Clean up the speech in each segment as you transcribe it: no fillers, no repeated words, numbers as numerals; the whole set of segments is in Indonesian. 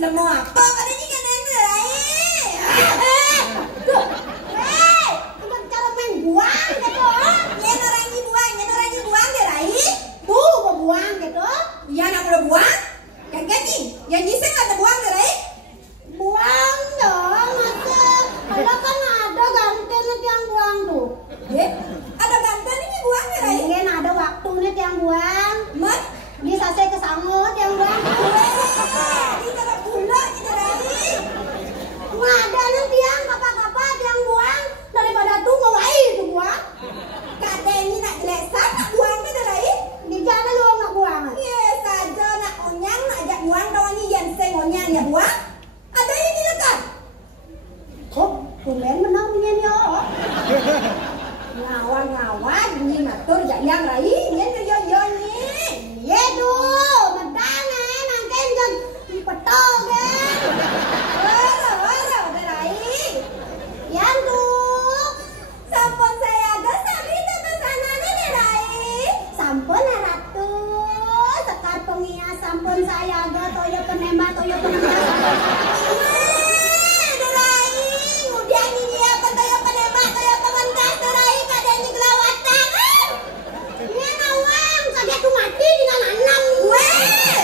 Lah mau apa katanya kan Rai? Tuh. Ini cara main buang gitu. Nyen orang ini buang deh Rai. Tuh mau buang gitu. Iya anak udah buang. Yang gaji, yang nyiseng ada buang deh Rai. Buang dong, masa. Kalau kan ada ganten yang buang tuh. Ada ganten ini buang deh Rai. Mungkin ada waktunya yang buang. Mat, Bisa saya kesangut yang buang. ini cara pula gitu Rai. Nggak ada nanti yang kapak-kapak yang buang. Daripada tuh ngawai itu buang. Kata ini nak jeleksan nak buang deh Rai. Di jalan lu nggak buang. Iya saja nak onyang nak ajak buang kawan ini yang seng onyang ya buang. Ada ini di dekat. Oh, tumben menang punya nih oh. Ngawang bunyi matur jak yang Rai. Nyen yo ni. Iya tuh, medang nangken kan petol kan. Ora deh Rai. Yang tuh, Sampun saya agak sami pesanannya deh Rai. sampun ratu. Sekar pengia sampun saya agak toyo penembak. Deh Rai. Udah ini dia toyo penembak, toyo pengentas deh Rai. Kadang gelawatan. Ini nawang, saja tuh mati dengan anang. Weh.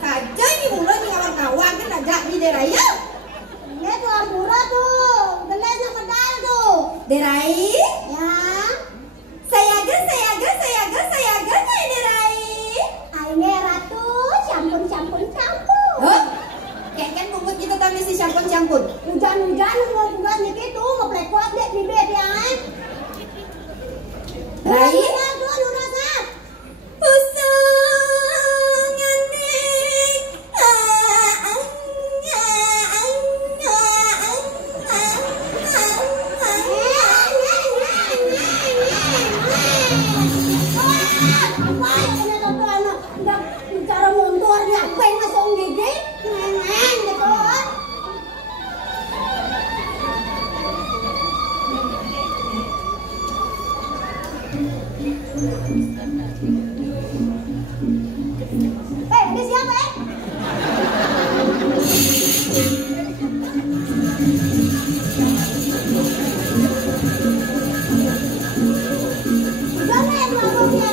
Saja ini mula ni kawan-kawan kan ajak ni deh Rai. Ini tuh ampura tuh, gelasnya medal tuh. Deh Rai. Ya, Saya agak nih deh Rai. ini ratu, campur. Oh. Kayak kan kumpul kita tapi si campur. Hujan-hujan mau bukan gitu, mau plekot deh bibir ya. Rai. Tuh, rasa. Ini siapa ya? Udah nih, belakangnya.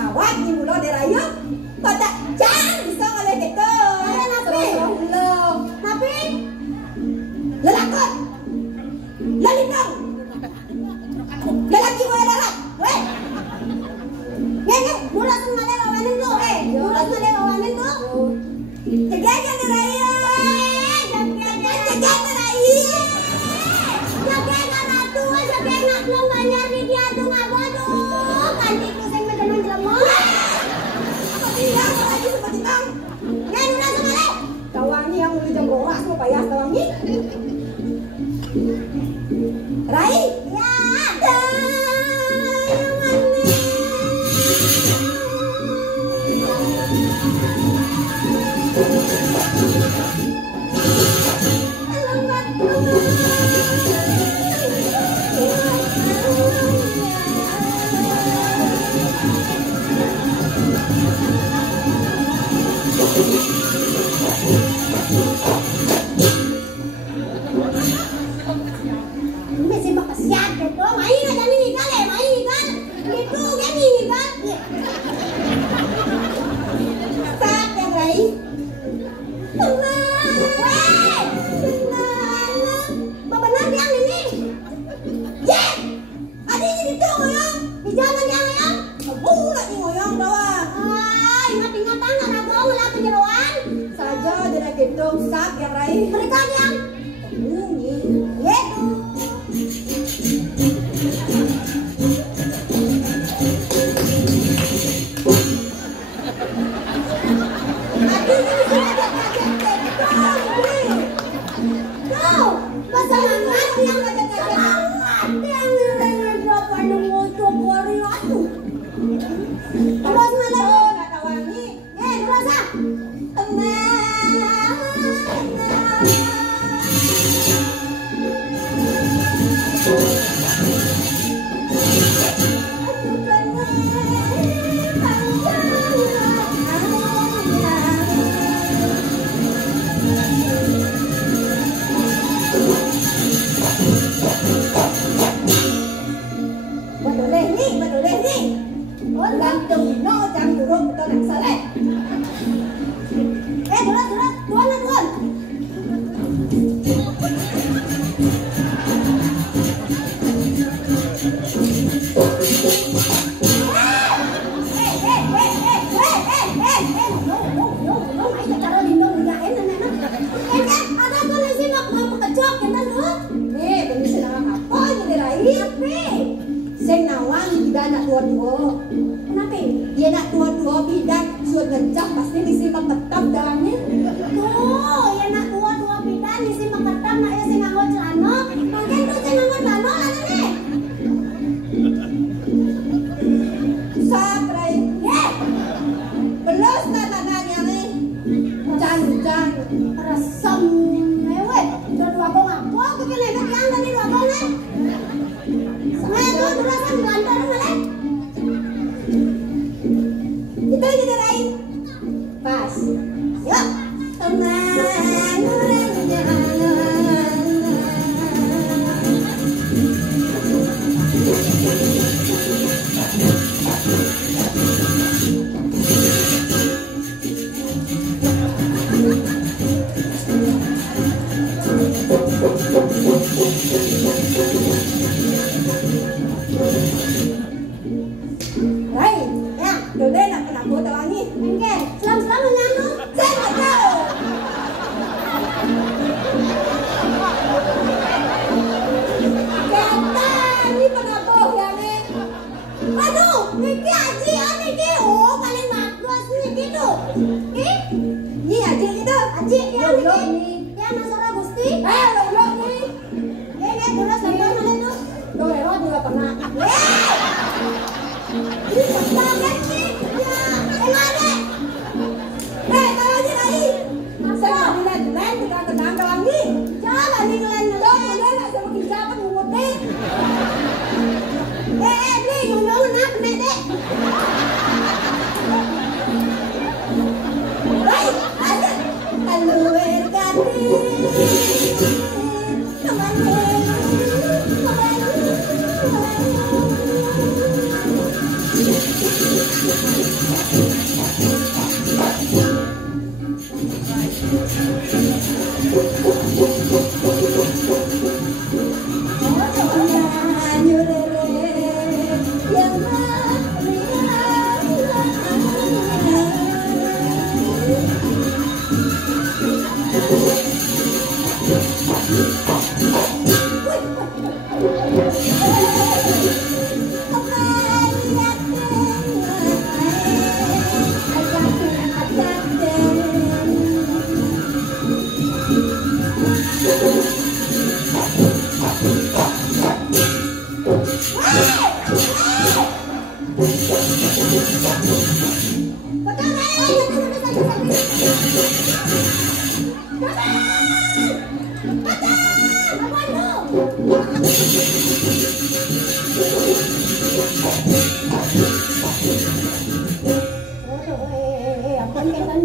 Awak ni mula dia raya. Kau tak jangan bisa oleh kita. Tapi Lelakon. Lalinong. Lelaki boleh darat. Weh. Ngene, mula semale wawanen tuh. Mula semale wawanen tuh. Jaga dia raya. Jaga raya. Jaga anak tua, jaga anak belum banyak di dia tuh ngabodoh. Kan itu sing medenan jelema. Apa dia lagi seperti tang? Ngene mula semale. Kawangi yang udah jam rorak semua payah kawangi. Rai. Ya. sak ya Rai. Mereka yang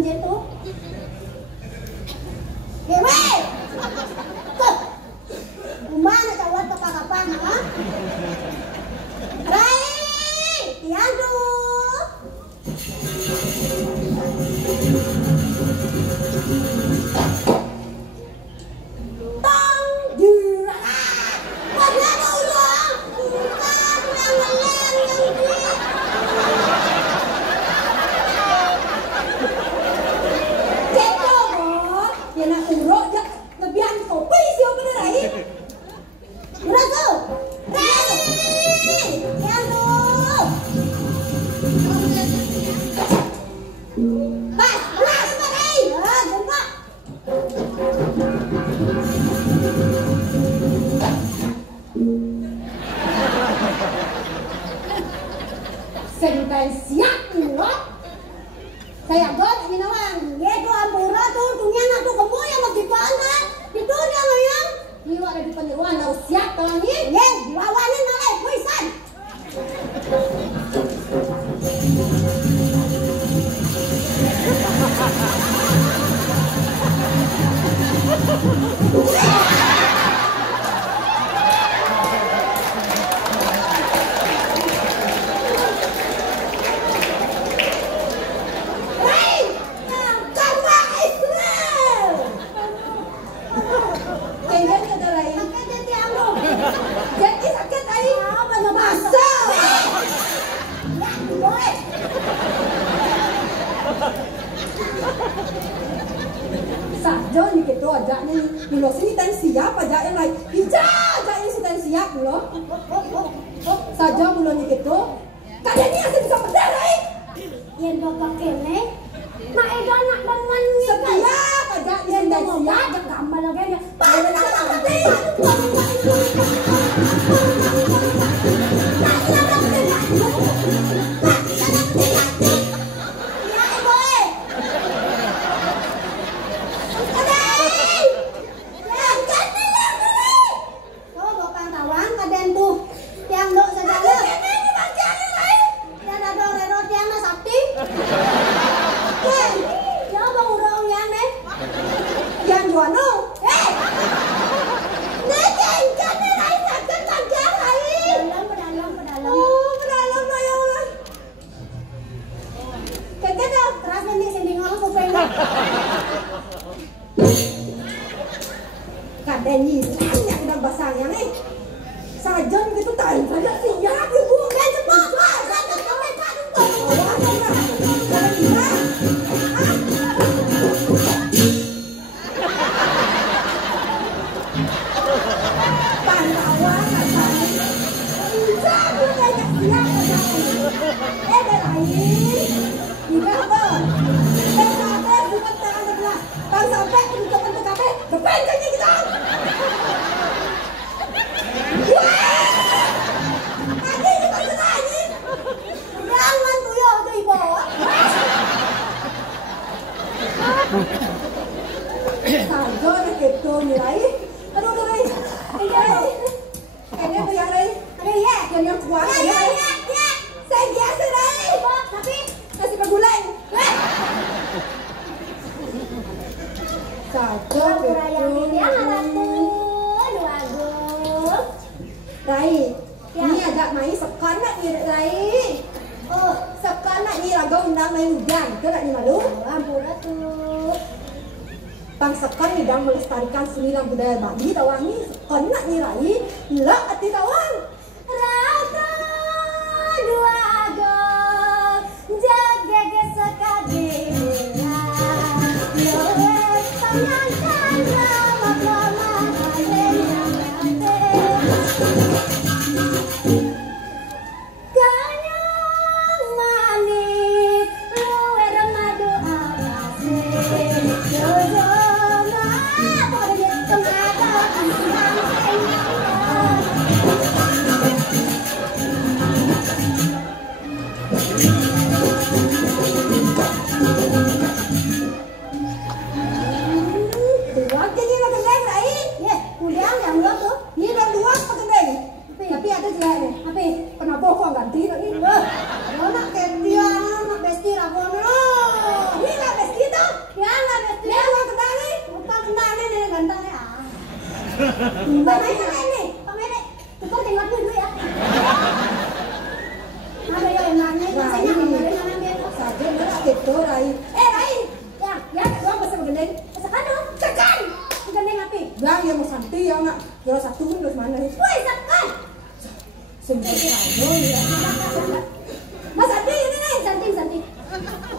yaitu tua nak siap tolong ni. Ye, diwawanin malah puisan. Saja ni kita ajak ni, pulau sini tan siap ajak yang lain. Ajak yang sudah siap pulau. Saja pulau ni kita. Kalian ni asal bisa pedar lain. Yang bapak kene, mak Edo nak demen ni. Setiap ajak yang sudah siap. Ajak gambar lagi dia. Kadang-kadang banyak dalam basahnya ni. Saja ni kita tak ada siap ke bu. Dan cepat. Jangan sampai pak tumpah. Jangan tiba. Pantawan apa? Jangan banyak siap dah lain. Juga apa? Sampai bukan tangan sebelah. Bang sampai untuk kafe. Depan kaki kita. Saja nak kita nilai. Aduh nilai. Ini tu yang lain. Ada ya. Yang kuat. Ya. Saya biasa dah. Tapi nasi bergulai. Saja Raya ni dia ratu. Bagus. Rai. Ni ajak mai sekan nak ni Rai. Oh, sekan nak ni lagu undang main hujan. Kau nak ni malu? Ampun ratu. Bang sekan ni dah melestarikan seni dan budaya Bali tawang ni. Sekan nak ni Rai. Lak hati tawang. Ratu dua agong jaga kesekadina. Loes tangan lama-lama alenya mate. Kanyang manis luwe remadu awase. Jojo ma boleh tengah tapi ada juga ni. Apa? Kenapa kau ganti lagi? nak dia nak besti lah kau ni. Ni lah besti tu. Ya nak besti. Ni orang kenal ni. Bukan kenal ni ganteng ni. Pakai mana ni? Pakai ni. Tukar tengok dulu ya. Ada yang nanya, saya nak dia. Saja nak kita Rai. Rai. Ya, orang pasal bergendeng. Sekan tu. Sekan. Bergendeng api. Gang yang mau santai ya nak. Jual satu pun terus mana ni? Woi sekan. Semua ya. Mas Santi ini nih. Santi.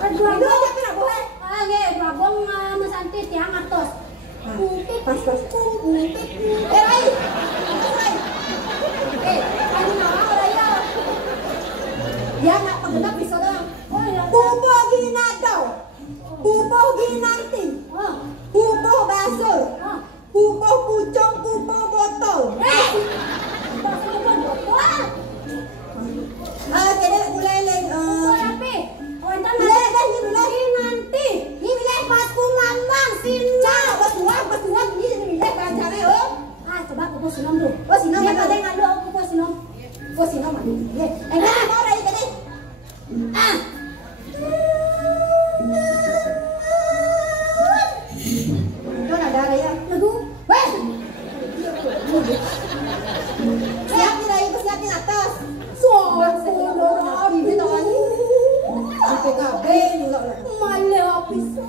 Aduh, dia kena boleh. Oke, babong Mas Santi tiang atas. Pas. Rai. Anu nama raya. Dia nak penggenap bisa doang. Oh ya. Pupo ginado. Pupo ginanti. Pupo baso. Pupo pucung, pupo botol. Kena mulai leng. Nanti. Ni bilai pas ku ngambang sini. Batuan ni bilai kancane coba aku sudah tuh. Posino Dia mana? pada ngadu aku posino. Posino mana? Ye, Mau rai tadi. Ah. itu ada raya. Lagu. Weh. Siapin rai, siapin atas. Suara Di tangan. Di PKB juga. malah bisa.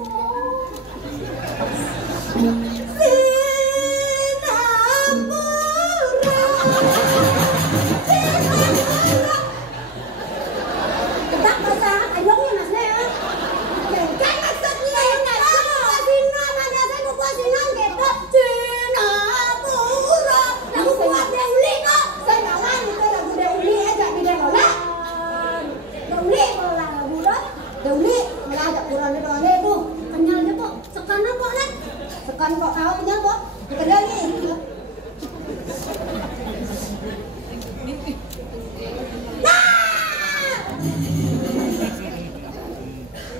Ketak bahasa ayongnya mas ya. Kan maksudnya Cina mana saya mau buat Cina gitu. Cina pura. Lagu buat Deuli kok. Saya kawan itu lagu Deuli aja bila nolak. Deuli kalau lagu dah. Deuli malah ajak kurang itu ane bu. Kenyal deh kok. Sekarang kok kan. Sekarang kok kau punya bu. Kedai ni.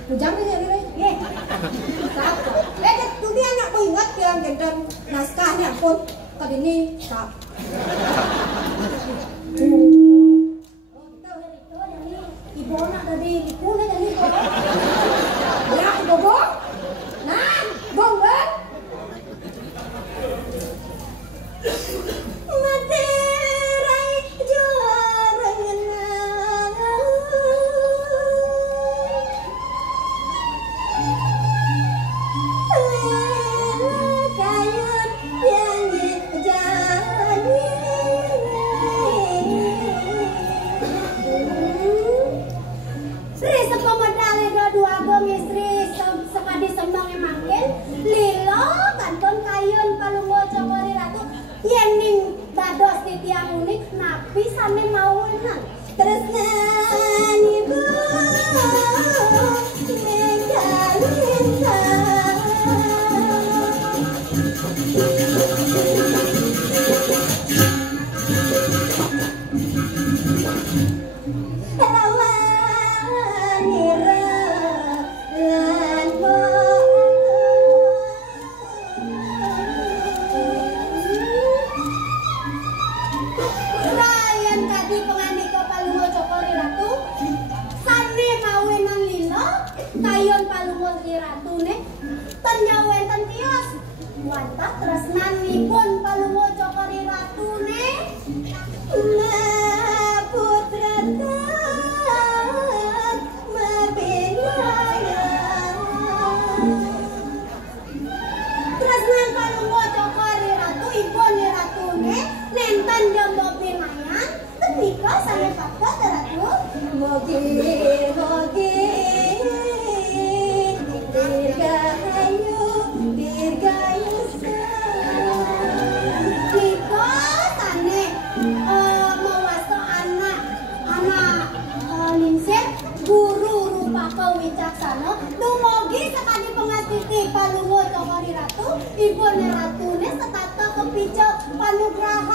Ujang ni jadi ni. Ye. Siapa? Tu dia nak aku ingat yang gendam naskah ni aku kali ni tak. Ibu nak tadi ibu nak jadi kok. Ya, ibu bu. Nah, bong kan? Materai jarang Kayut yang jadi. Sri sepemedale dua istri sekadi sembang makin lilo kantun kayun palunggo cokori ratu yen ning dados di tiang unik napi sami maunan Tresnan ibu menggalita. Lawan nira lan Ryan kadi pengandika palunggo cokori ratu sami mawenan lilo kayun palunggo ki ratune ten nyawen ten tios wantah tresnanipun palunggo cokori ratune putra tresnan palunggo cokori ratu ibun ni ratune nenten jombo pinayan tenika sami fakta ratu Mogi dirgayu Niko tane mawasto anak linsir guru rupa kewicaksana dumugi sekali pengastiti palunggo cokori ratu ibu ratune setata kepijo panugraha